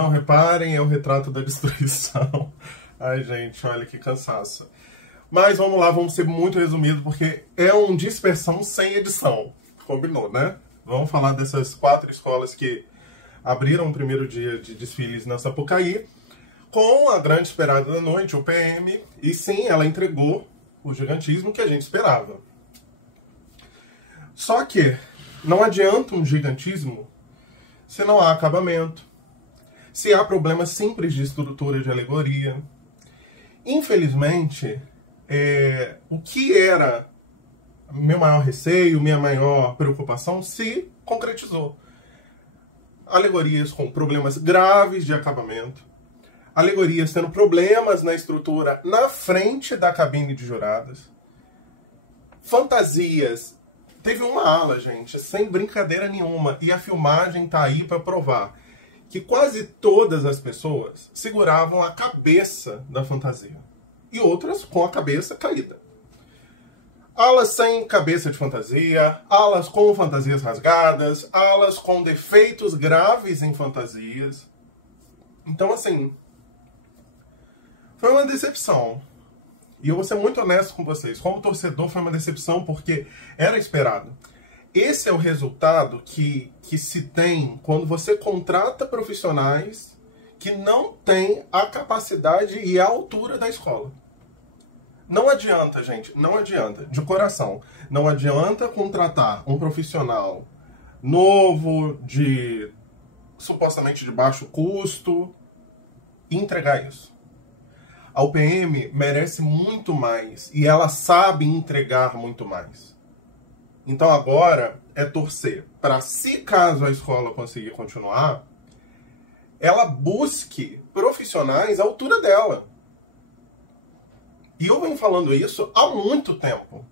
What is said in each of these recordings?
Não reparem, é o retrato da destruição. Ai, gente, olha que cansaço. Mas vamos lá, vamos ser muito resumidos, porque é um dispersão sem edição. Combinou, né? Vamos falar dessas 4 escolas que abriram o primeiro dia de desfiles na Sapucaí, com a grande esperada da noite, o PM, e sim, ela entregou o gigantismo que a gente esperava. Só que não adianta um gigantismo se não há acabamento, se há problemas simples de estrutura de alegoria. Infelizmente, o que era meu maior receio, minha maior preocupação, se concretizou. Alegorias com problemas graves de acabamento, alegorias tendo problemas na estrutura na frente da cabine de juradas, fantasias. Teve uma ala, gente, sem brincadeira nenhuma, e a filmagem tá aí para provar que quase todas as pessoas seguravam a cabeça da fantasia, e outras com a cabeça caída. Alas sem cabeça de fantasia, alas com fantasias rasgadas, alas com defeitos graves em fantasias. Então, assim, foi uma decepção. E eu vou ser muito honesto com vocês. Como torcedor, foi uma decepção porque era esperado. Esse é o resultado que se tem quando você contrata profissionais que não têm a capacidade e a altura da escola. Não adianta, gente, não adianta, de coração. Não adianta contratar um profissional novo, supostamente de baixo custo, e entregar isso. A UPM merece muito mais e ela sabe entregar muito mais. Então agora é torcer para, se caso a escola conseguir continuar, ela busque profissionais à altura dela. E eu venho falando isso há muito tempo.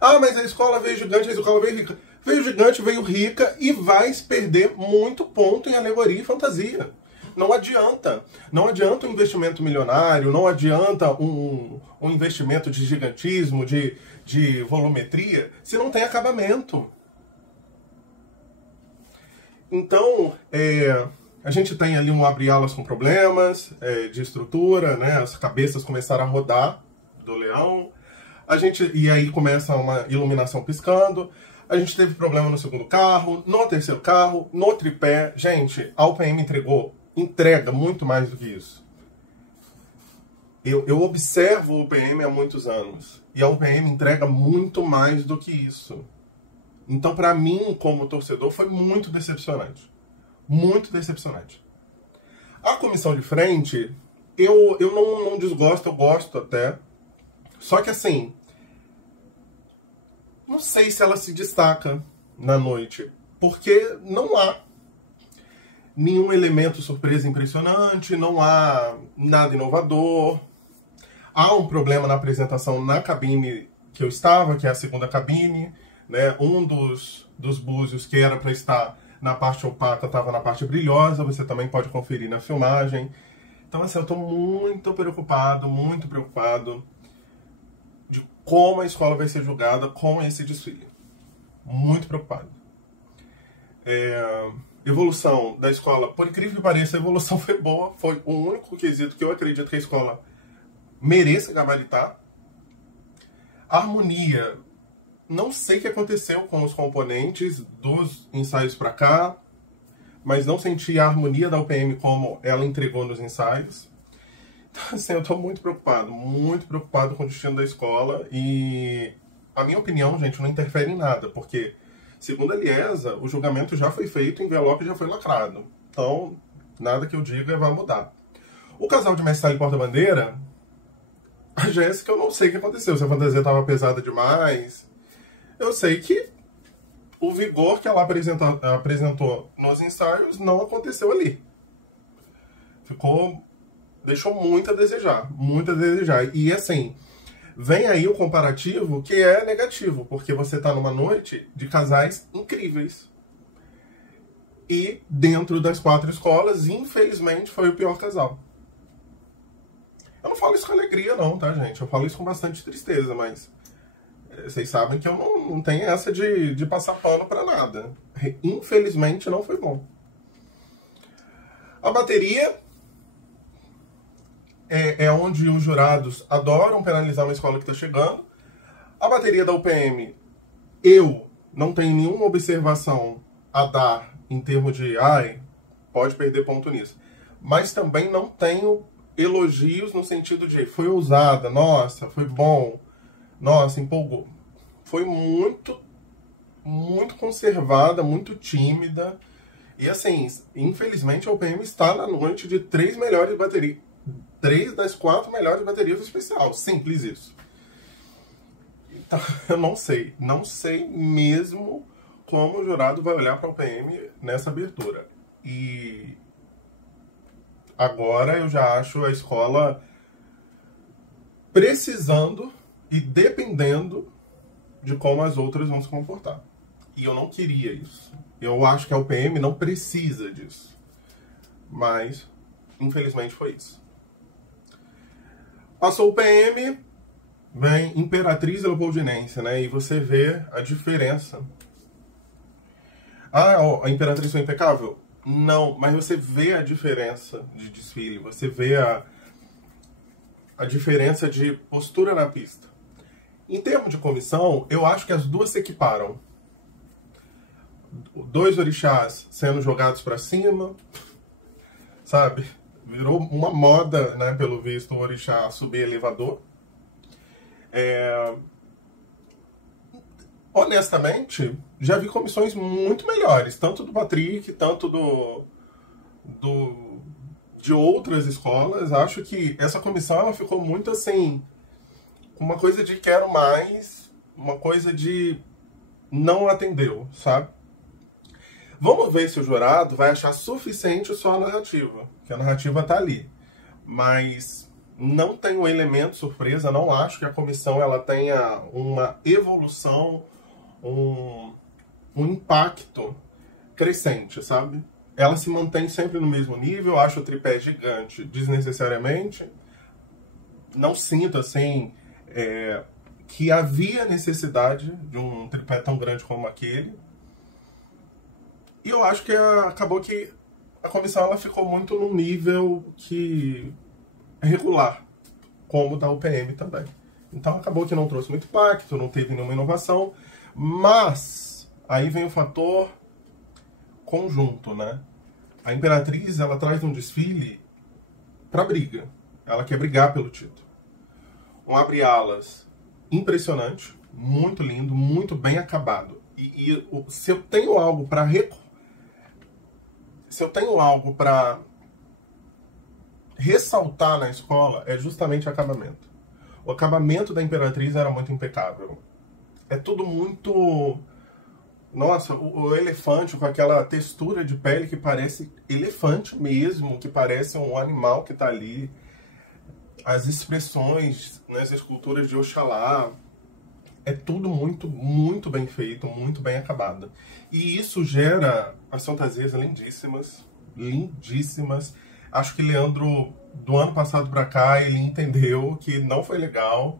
Ah, mas a escola veio gigante, a escola veio rica. Veio gigante, veio rica e vai perder muito ponto em alegoria e fantasia. Não adianta. Não adianta um investimento milionário, não adianta um investimento de gigantismo, de volumetria, se não tem acabamento. Então, a gente tem ali um abre-alas com problemas de estrutura, né? As cabeças começaram a rodar do leão. E aí começa uma iluminação piscando. A gente teve problema no segundo carro, no terceiro carro, no tripé. Gente, a UPM entrega muito mais do que isso. Eu observo o UPM há muitos anos. E a UPM entrega muito mais do que isso. Então, para mim, como torcedor, foi muito decepcionante. Muito decepcionante. A comissão de frente, eu não desgosto, eu gosto até. Só que assim, não sei se ela se destaca na noite. Porque não há nenhum elemento surpresa impressionante, não há nada inovador. Há um problema na apresentação na cabine que eu estava, que é a segunda cabine, né? Um dos búzios que era para estar na parte opaca estava na parte brilhosa, você também pode conferir na filmagem. Então, assim, eu estou muito preocupado de como a escola vai ser julgada com esse desfile. Muito preocupado. Evolução da escola, por incrível que pareça, a evolução foi boa. Foi o único quesito que eu acredito que a escola mereça gabaritar. Harmonia, não sei o que aconteceu com os componentes dos ensaios para cá, mas não senti a harmonia da UPM como ela entregou nos ensaios. Então, assim, eu tô muito preocupado com o destino da escola. E a minha opinião, gente, não interfere em nada, porque segundo a Liesa, o julgamento já foi feito, o envelope já foi lacrado. Então, nada que eu diga vai mudar. O casal de mestre e porta-bandeira, a Jéssica, eu não sei o que aconteceu. Se a fantasia estava pesada demais. Eu sei que o vigor que ela apresentou nos ensaios não aconteceu ali. Deixou muito a desejar. E assim, vem aí o comparativo que é negativo, porque você está numa noite de casais incríveis. E dentro das 4 escolas, infelizmente, foi o pior casal. Eu não falo isso com alegria não, tá, gente? Eu falo isso com bastante tristeza, mas vocês sabem que eu não tenho essa de passar pano pra nada. Infelizmente, não foi bom. A bateria é onde os jurados adoram penalizar uma escola que está chegando. A bateria da UPM, eu não tenho nenhuma observação a dar em termos de, pode perder ponto nisso. Mas também não tenho elogios no sentido de, foi ousada, nossa, foi bom, nossa, empolgou. Foi muito, muito conservada, muito tímida. E assim, infelizmente a UPM está na noite de 3 melhores baterias. 3 das 4 melhores baterias do especial. Simples isso. Então, eu não sei. Não sei mesmo como o jurado vai olhar para a UPM nessa abertura. E agora eu já acho a escola precisando e dependendo de como as outras vão se comportar. E eu não queria isso. Eu acho que a UPM não precisa disso. Mas, infelizmente, foi isso. Passou o UPM, vem Imperatriz Leopoldinense, né? E você vê a diferença. A Imperatriz foi impecável? Não, mas você vê a diferença de desfile, você vê a diferença de postura na pista. Em termos de comissão, eu acho que as duas se equiparam. 2 orixás sendo jogados para cima, sabe? Virou uma moda, né, pelo visto, o orixá subir elevador. Honestamente, já vi comissões muito melhores, tanto do Patrick, tanto de outras escolas. Acho que essa comissão ela ficou muito assim, uma coisa de quero mais, uma coisa de não atendeu, sabe? Vamos ver se o jurado vai achar suficiente só a narrativa, que a narrativa tá ali. Mas não tem um elemento surpresa, não acho que a comissão ela tenha uma evolução, um impacto crescente, sabe? Ela se mantém sempre no mesmo nível, acho o tripé gigante desnecessariamente. Não sinto, assim, que havia necessidade de um tripé tão grande como aquele. E eu acho que acabou que a comissão ela ficou muito num nível que é regular, como da UPM também. Então acabou que não trouxe muito impacto, não teve nenhuma inovação, mas aí vem o fator conjunto, né? A Imperatriz, ela traz um desfile para briga. Ela quer brigar pelo título. Um abre-alas impressionante, muito lindo, muito bem acabado. E se eu tenho algo para ressaltar na escola, é justamente o acabamento. O acabamento da Imperatriz era muito impecável. É tudo muito... Nossa, o elefante com aquela textura de pele que parece elefante mesmo, que parece um animal que está ali. As expressões nas esculturas de Oxalá. É tudo muito, muito bem feito, muito bem acabado. E isso gera as fantasias lindíssimas, lindíssimas. Acho que Leandro, do ano passado para cá, ele entendeu que não foi legal.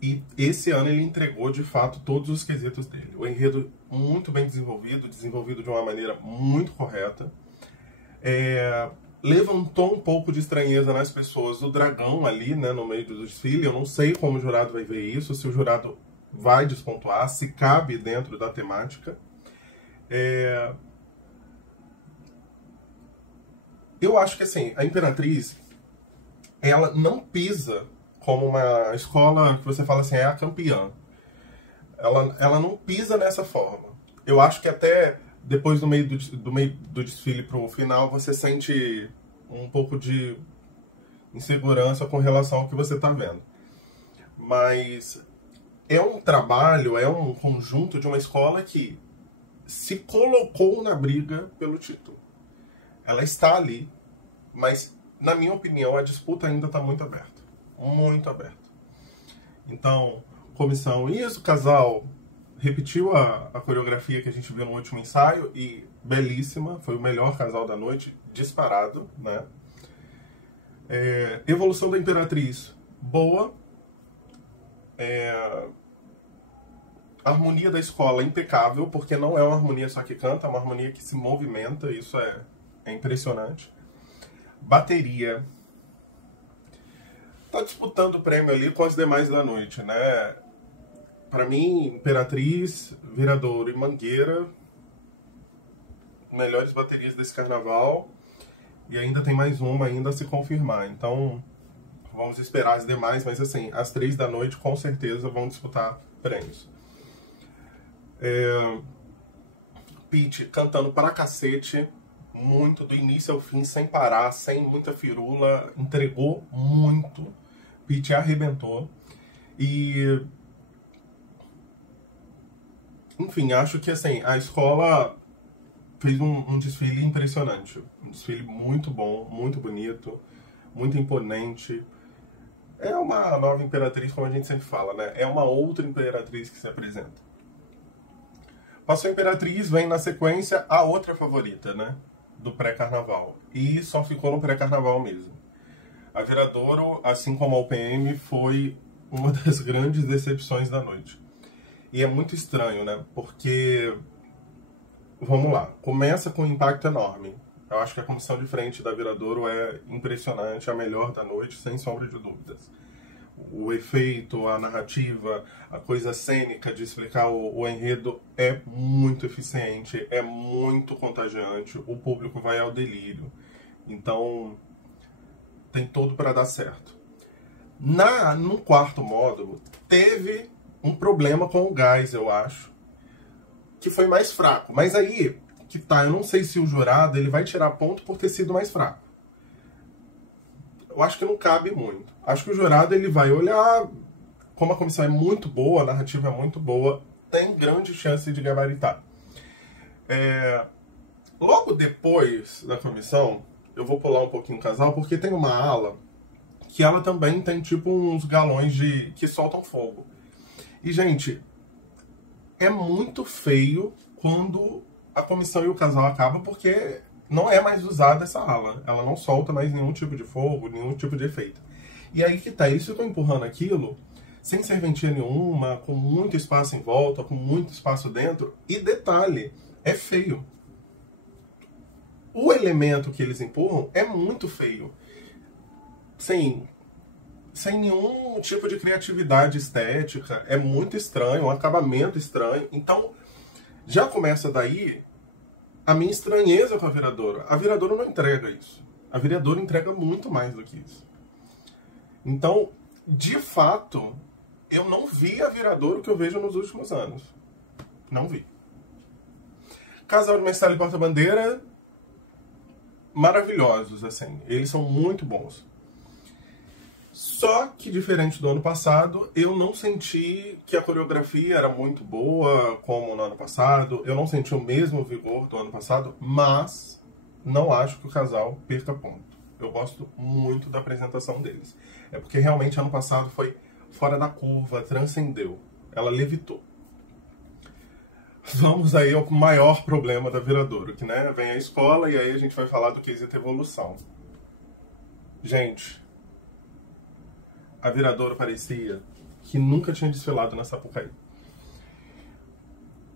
E esse ano ele entregou, de fato, todos os quesitos dele. O enredo muito bem desenvolvido de uma maneira muito correta. Levantou um pouco de estranheza nas pessoas do dragão ali, né, no meio do desfile. Eu não sei como o jurado vai ver isso, se o jurado vai despontuar, se cabe dentro da temática. Eu acho que assim, a Imperatriz, ela não pisa como uma escola que você fala assim, é a campeã. Ela não pisa nessa forma. Eu acho que até depois do meio do desfile pro final, você sente um pouco de insegurança com relação ao que você está vendo. Mas é um trabalho, é um conjunto de uma escola que se colocou na briga pelo título. Ela está ali, mas, na minha opinião, a disputa ainda está muito aberta. Muito aberta. Então, comissão, isso, casal repetiu a coreografia que a gente viu no último ensaio e belíssima, foi o melhor casal da noite, disparado, né? Evolução da Imperatriz, boa. A harmonia da escola, impecável, porque não é uma harmonia só que canta, é uma harmonia que se movimenta, isso é É impressionante. Bateria. Tá disputando o prêmio ali com as demais da noite, né? Pra mim, Imperatriz, Viradouro e Mangueira, melhores baterias desse carnaval. E ainda tem mais uma ainda a se confirmar. Então, vamos esperar as demais, mas assim, às 3 da noite com certeza vão disputar prêmios. Pitty cantando pra cacete, muito, do início ao fim, sem parar, sem muita firula, entregou muito. Pitty arrebentou. E... enfim, acho que assim, a escola fez um desfile impressionante. Um desfile muito bom, muito bonito, muito imponente. É uma nova imperatriz, como a gente sempre fala, né? É uma outra imperatriz que se apresenta. Passou a Imperatriz, vem na sequência a outra favorita, né? Do pré-carnaval. E só ficou no pré-carnaval mesmo. A Viradouro, assim como a UPM, foi uma das grandes decepções da noite. E é muito estranho, né? Porque, vamos lá, começa com um impacto enorme. Eu acho que a comissão de frente da Viradouro é impressionante, a melhor da noite, sem sombra de dúvidas. O efeito, a narrativa, a coisa cênica de explicar o enredo é muito eficiente, é muito contagiante, o público vai ao delírio. Então, tem tudo para dar certo. No quarto módulo, teve um problema com o gás, eu acho, que foi mais fraco. Mas aí, que tá, eu não sei se o jurado ele vai tirar ponto por ter sido mais fraco. Eu acho que não cabe muito. Acho que o jurado ele vai olhar, como a comissão é muito boa, a narrativa é muito boa, tem grande chance de gabaritar. Logo depois da comissão, eu vou pular um pouquinho o casal, porque tem uma ala que ela também tem tipo uns galões que soltam fogo. E, gente, é muito feio quando a comissão e o casal acabam, porque não é mais usada essa ala. Ela não solta mais nenhum tipo de fogo, nenhum tipo de efeito. E aí que tá, eles ficam empurrando aquilo sem serventia nenhuma, com muito espaço em volta, com muito espaço dentro. E detalhe, é feio. O elemento que eles empurram é muito feio. Sem nenhum tipo de criatividade estética. É muito estranho, um acabamento estranho. Então, já começa daí a minha estranheza com a Viradouro. A Viradouro não entrega isso. A Viradouro entrega muito mais do que isso. Então, de fato, eu não vi a Viradouro que eu vejo nos últimos anos. Não vi. Casal de Mestre e Porta-Bandeira, maravilhosos, assim. Eles são muito bons. Só que, diferente do ano passado, eu não senti que a coreografia era muito boa, como no ano passado. Eu não senti o mesmo vigor do ano passado, mas não acho que o casal perca ponto. Eu gosto muito da apresentação deles. É porque realmente ano passado foi fora da curva, transcendeu. Ela levitou. Vamos aí ao maior problema da Viradouro, que né, vem a escola e aí a gente vai falar do quesito evolução. Gente, a Viradouro parecia que nunca tinha desfilado na Sapucaí.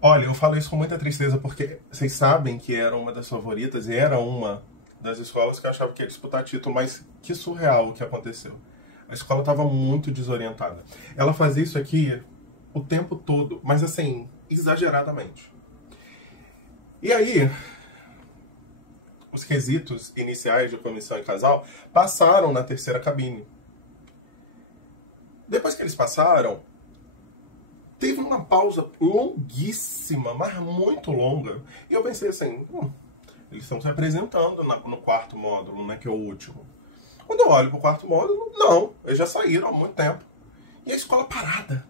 Olha, eu falo isso com muita tristeza porque vocês sabem que era uma das favoritas e era uma das escolas que eu achava que ia disputar título, mas que surreal o que aconteceu. A escola estava muito desorientada. Ela fazia isso aqui o tempo todo, mas assim, exageradamente. E aí, os quesitos iniciais de comissão e casal passaram na terceira cabine. Depois que eles passaram, teve uma pausa longuíssima, mas muito longa. E eu pensei assim, eles estão se apresentando no quarto módulo, né, que é o último. Quando eu olho pro quarto módulo, não, eles já saíram há muito tempo. E a escola parada.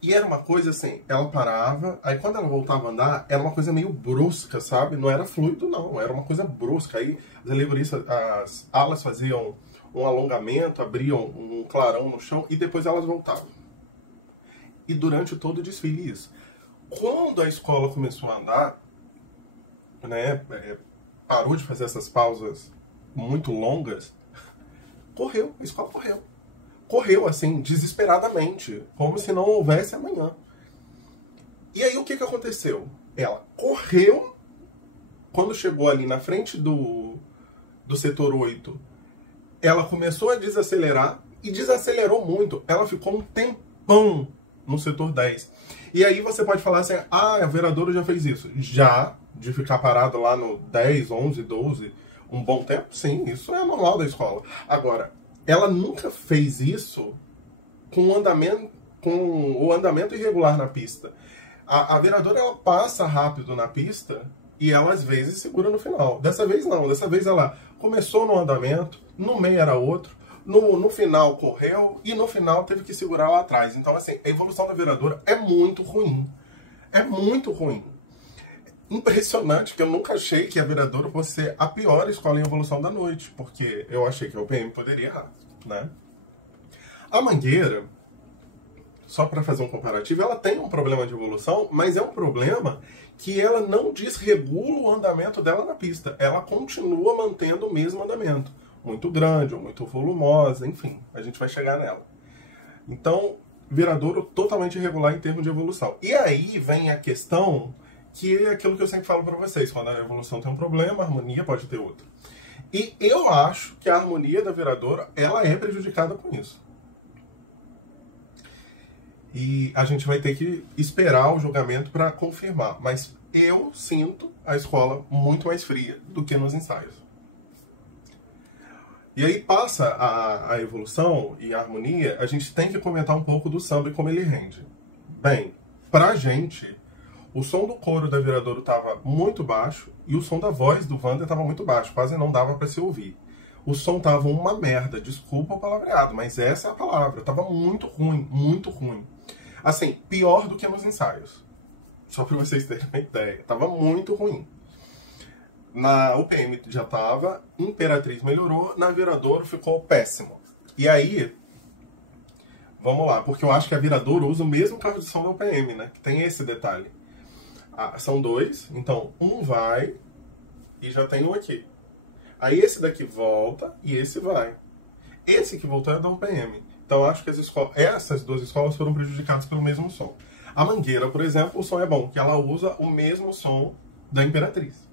E era uma coisa assim, ela parava, aí quando ela voltava a andar, era uma coisa meio brusca, sabe? Não era fluido, não, era uma coisa brusca. Aí as alegoristas, as alas faziam um alongamento, abriam um clarão no chão e depois elas voltavam. E durante todo o desfile isso. Quando a escola começou a andar, né, parou de fazer essas pausas muito longas, a escola correu. Correu, assim, desesperadamente, como se não houvesse amanhã. E aí o que aconteceu? Ela correu quando chegou ali na frente do setor 8, ela começou a desacelerar e desacelerou muito. Ela ficou um tempão no setor 10. E aí você pode falar assim, a vereadora já fez isso. Já, de ficar parado lá no 10, 11, 12, um bom tempo, sim, isso é normal da escola. Agora, ela nunca fez isso com o andamento irregular na pista. A vereadora, ela passa rápido na pista e ela às vezes segura no final. Dessa vez não, dessa vez ela começou no andamento, no meio era outro, no final correu e no final teve que segurar lá atrás. Então, assim, a evolução da vereadora é muito ruim. É muito ruim. Impressionante, que eu nunca achei que a vereadora fosse ser a pior escola em evolução da noite, porque eu achei que a UPM poderia errar, né? A Mangueira, só para fazer um comparativo, ela tem um problema de evolução, mas é um problema que ela não desregula o andamento dela na pista. Ela continua mantendo o mesmo andamento. Muito grande, ou muito volumosa, enfim, a gente vai chegar nela. Então, viradouro totalmente irregular em termos de evolução. E aí vem a questão, que é aquilo que eu sempre falo para vocês, quando a evolução tem um problema, a harmonia pode ter outro. E eu acho que a harmonia da viradora, ela é prejudicada com isso. E a gente vai ter que esperar o julgamento para confirmar. Mas eu sinto a escola muito mais fria do que nos ensaios. E aí passa a evolução e a harmonia, a gente tem que comentar um pouco do samba e como ele rende. Bem, pra gente, o som do coro da Viradouro estava muito baixo e o som da voz do Wander estava muito baixo, quase não dava para se ouvir. O som tava uma merda, desculpa o palavreado, mas essa é a palavra, tava muito ruim, muito ruim. Assim, pior do que nos ensaios. Só para vocês terem uma ideia, tava muito ruim. Na UPM já tava, Imperatriz melhorou, na Viradouro ficou péssimo. E aí, vamos lá, porque eu acho que a Viradouro usa o mesmo carro de som da UPM, né? Que tem esse detalhe. São dois, então um vai e já tem um aqui. Aí esse daqui volta e esse vai. Esse que voltou é da UPM. Então eu acho que essas duas escolas foram prejudicadas pelo mesmo som. A Mangueira, por exemplo, o som é bom, que ela usa o mesmo som da Imperatriz.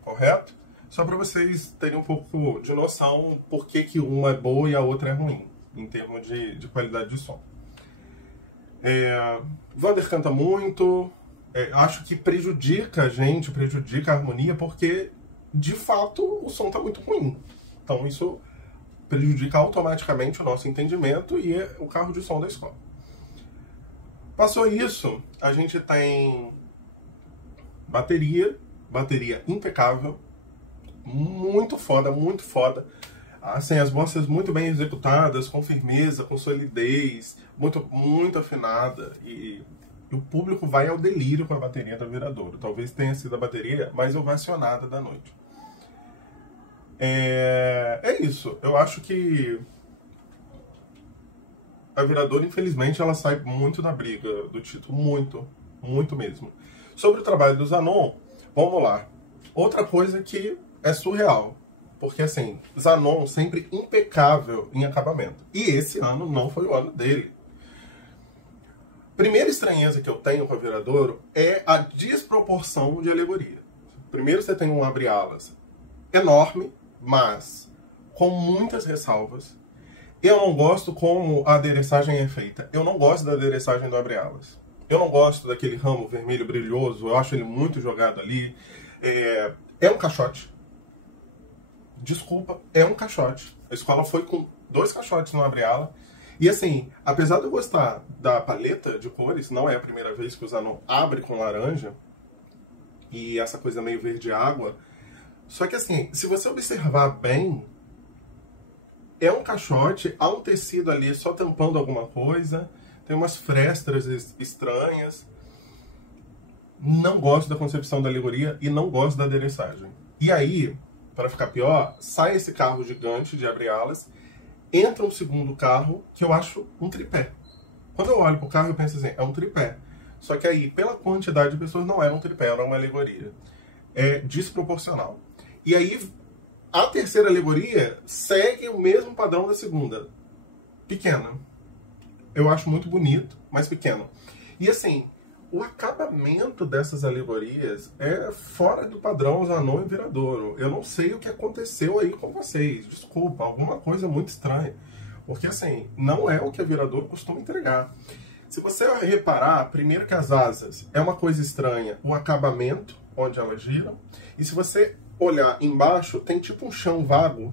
Correto? Só para vocês terem um pouco de noção por que uma é boa e a outra é ruim, em termos de qualidade de som. Wander canta muito, acho que prejudica a gente, prejudica a harmonia, porque, de fato, o som está muito ruim. Então isso prejudica automaticamente o nosso entendimento e o carro de som da escola. Passou isso, a gente tem bateria impecável, muito foda, assim, as bossas muito bem executadas, com firmeza, com solidez, muito afinada, e o público vai ao delírio com a bateria da Viradouro. Talvez tenha sido a bateria mais ovacionada da noite. É isso, eu acho que a Viradouro, infelizmente, ela sai muito na briga do título, muito mesmo. Sobre o trabalho do Zanon, vamos lá. Outra coisa que é surreal. Porque, assim, Zanon sempre impecável em acabamento. E esse ano não foi o ano dele. Primeira estranheza que eu tenho com a Viradouro é a desproporção de alegoria. Primeiro você tem um abre-alas enorme, mas com muitas ressalvas. Eu não gosto como a adereçagem é feita. Eu não gosto da adereçagem do abre-alas. Eu não gosto daquele ramo vermelho brilhoso, eu acho ele muito jogado ali. É um caixote. Desculpa, é um caixote. A escola foi com 2 caixotes no abre-ala. E assim, apesar de eu gostar da paleta de cores, não é a primeira vez que o Zanon abre com laranja, e essa coisa meio verde-água. Só que assim, se você observar bem, é um caixote, há um tecido ali só tampando alguma coisa, tem umas frestas estranhas. Não gosto da concepção da alegoria e não gosto da adereçagem. E aí, para ficar pior, sai esse carro gigante de abre-alas, entra um segundo carro que eu acho um tripé. Quando eu olho pro carro, eu penso assim, é um tripé. Só que aí, pela quantidade de pessoas, não era um tripé, era uma alegoria. É desproporcional. E aí, a terceira alegoria segue o mesmo padrão da segunda. Pequena. Eu acho muito bonito, mas pequeno. E assim, o acabamento dessas alegorias é fora do padrão Zanon e Viradouro. Eu não sei o que aconteceu aí com vocês. Desculpa, alguma coisa muito estranha. Porque, assim, não é o que a Viradouro costuma entregar. Se você reparar, primeiro que as asas é uma coisa estranha, o acabamento, onde elas giram. E se você olhar embaixo, tem tipo um chão vago,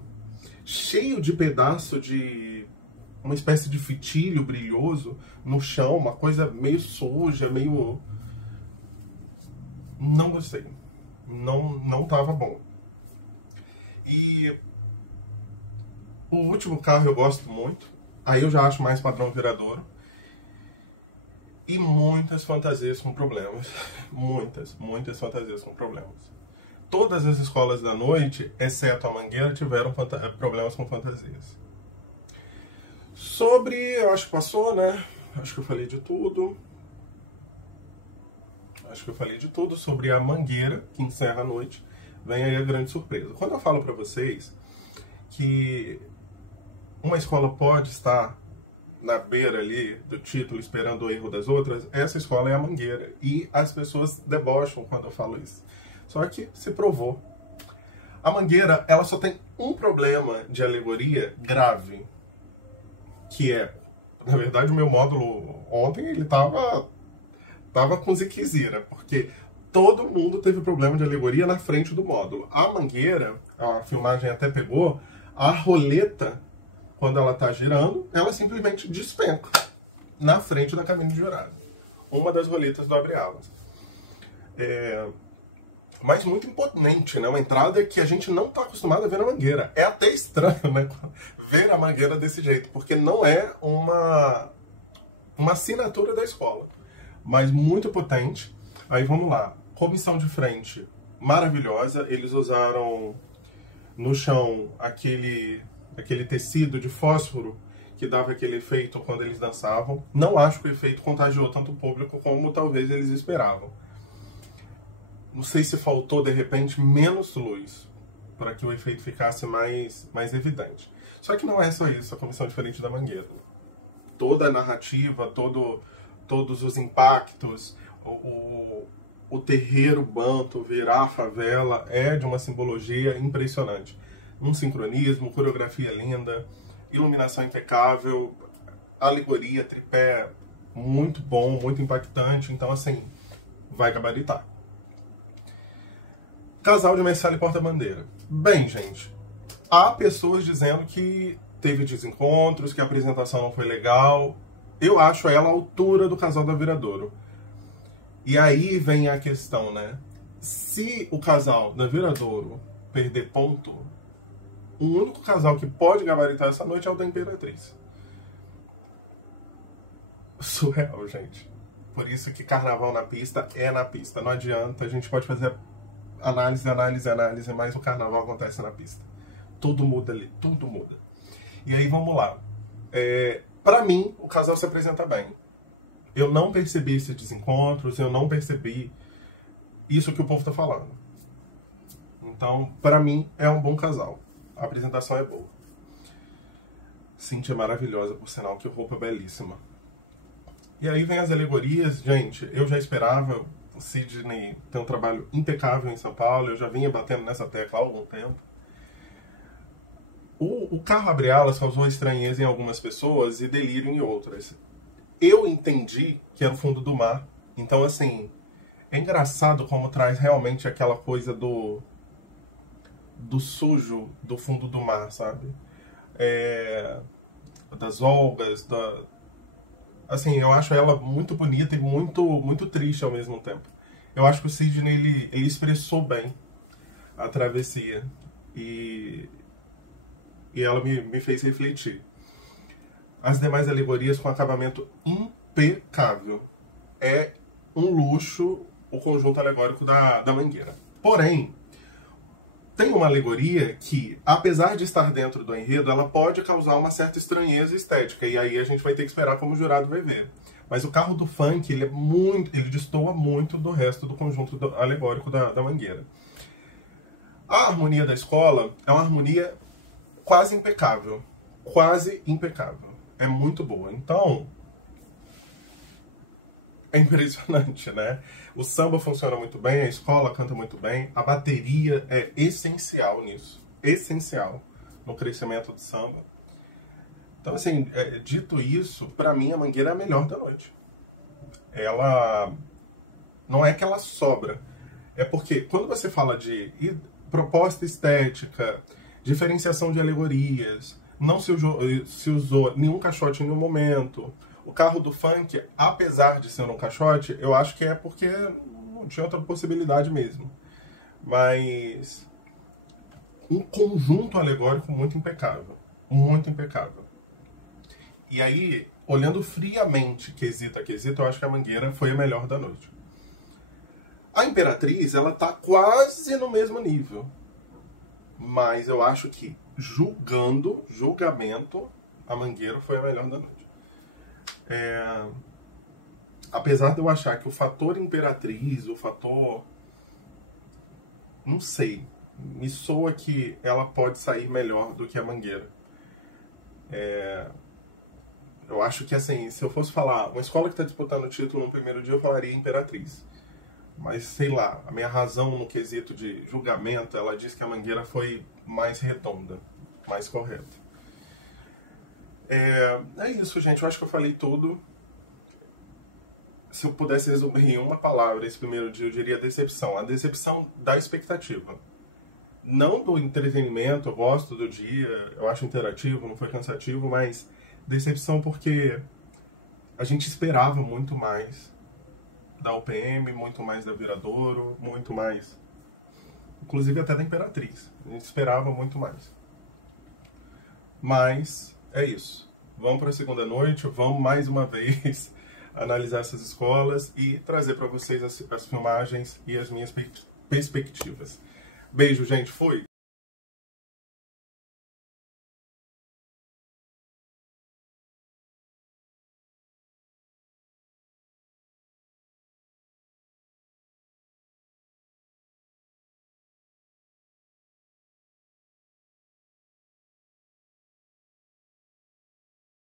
cheio de pedaço de uma espécie de fitilho brilhoso no chão, uma coisa meio suja, meio... Não gostei. Não tava bom. E o último carro eu gosto muito. Aí eu já acho mais padrão Viradouro. E muitas fantasias com problemas. Muitas fantasias com problemas. Todas as escolas da noite, exceto a Mangueira, tiveram problemas com fantasias. Sobre, eu acho que passou, né? Acho que eu falei de tudo. Sobre a Mangueira, que encerra a noite. Vem aí a grande surpresa. Quando eu falo pra vocês que uma escola pode estar na beira ali do título, esperando o erro das outras, essa escola é a Mangueira. E as pessoas debocham quando eu falo isso. Só que se provou. A Mangueira, ela só tem um problema de alegoria grave. Que é, na verdade, o meu módulo ontem, ele tava com ziquezira, porque todo mundo teve problema de alegoria na frente do módulo. A Mangueira, a filmagem até pegou, a roleta, quando ela tá girando, ela simplesmente despenca na frente da cabine de jurado. Uma das roletas do abre-alas. Mas muito imponente, né? Uma entrada que a gente não está acostumado a ver na Mangueira. É até estranho, né? Ver a Mangueira desse jeito, porque não é uma assinatura da escola. Mas muito potente. Aí vamos lá. Comissão de frente maravilhosa. Eles usaram no chão aquele tecido de fósforo que dava aquele efeito quando eles dançavam. Não acho que o efeito contagiou tanto o público como talvez eles esperavam. Não sei se faltou, de repente, menos luz para que o efeito ficasse mais evidente. Só que não é só isso, a comissão diferente da Mangueira. Toda a narrativa, todos os impactos, o terreiro banto virar a favela é de uma simbologia impressionante. Um sincronismo, coreografia linda, iluminação impecável, alegoria, tripé muito bom, muito impactante. Então, assim, vai gabaritar. Casal de Messala e Porta-Bandeira. Bem, gente, há pessoas dizendo que teve desencontros, que a apresentação não foi legal. Eu acho ela a altura do casal da Viradouro. E aí vem a questão, né? Se o casal da Viradouro perder ponto, o único casal que pode gabaritar essa noite é o da Imperatriz. Surreal, gente. Por isso que carnaval na pista é na pista. Não adianta, a gente pode fazer análise, mas o carnaval acontece na pista. Tudo muda ali, tudo muda. E aí vamos lá. Pra mim, o casal se apresenta bem. Eu não percebi esses desencontros, eu não percebi isso que o povo tá falando. Então, pra mim, é um bom casal. A apresentação é boa. Cíntia é maravilhosa, por sinal, que roupa belíssima. E aí vem as alegorias. Gente, eu já esperava. O Sidney tem um trabalho impecável em São Paulo. Eu já vinha batendo nessa tecla há algum tempo. O carro abre-alas causou estranheza em algumas pessoas e delírio em outras. Eu entendi que era o fundo do mar. Então, assim, é engraçado como traz realmente aquela coisa do sujo do fundo do mar, sabe? Das Olgas, assim, eu acho ela muito bonita e muito triste ao mesmo tempo. Eu acho que o Sidney, ele expressou bem a travessia. E ela me fez refletir. As demais alegorias com acabamento impecável. É um luxo o conjunto alegórico da Mangueira. Porém, tem uma alegoria que, apesar de estar dentro do enredo, ela pode causar uma certa estranheza estética. E aí a gente vai ter que esperar como o jurado vai ver. Mas o carro do funk, ele destoa muito do resto do conjunto alegórico da Mangueira. A harmonia da escola é uma harmonia quase impecável. Quase impecável. É muito boa. Então, é impressionante, né? O samba funciona muito bem, a escola canta muito bem, a bateria é essencial nisso. Essencial no crescimento do samba. Então, assim, dito isso, pra mim a Mangueira é a melhor da noite. Ela... Não é que ela sobra. É porque quando você fala de proposta estética, diferenciação de alegorias, não se usou nenhum caixote em nenhum momento. O carro do funk, apesar de ser um caixote, eu acho que é porque não tinha outra possibilidade mesmo. Mas um conjunto alegórico muito impecável. Muito impecável. E aí, olhando friamente, quesito a quesito, eu acho que a Mangueira foi a melhor da noite. A Imperatriz, ela tá quase no mesmo nível. Mas eu acho que, julgamento, a Mangueira foi a melhor da noite. Apesar de eu achar que o fator Imperatriz, o fator... Não sei. Me soa que ela pode sair melhor do que a Mangueira. Eu acho que, assim, se eu fosse falar uma escola que está disputando o título no primeiro dia, eu falaria Imperatriz. Mas, sei lá, a minha razão no quesito de julgamento, ela diz que a Mangueira foi mais redonda, mais correta. É isso, gente. Eu acho que eu falei tudo. Se eu pudesse resumir em uma palavra esse primeiro dia, eu diria decepção. A decepção da expectativa. Não do entretenimento, eu gosto do dia, eu acho interativo, não foi cansativo, mas decepção porque a gente esperava muito mais da UPM, muito mais da Viradouro, muito mais, inclusive até da Imperatriz. A gente esperava muito mais. Mas é isso. Vamos para a segunda noite, vamos mais uma vez analisar essas escolas e trazer para vocês as filmagens e as minhas perspectivas. Beijo, gente. Fui!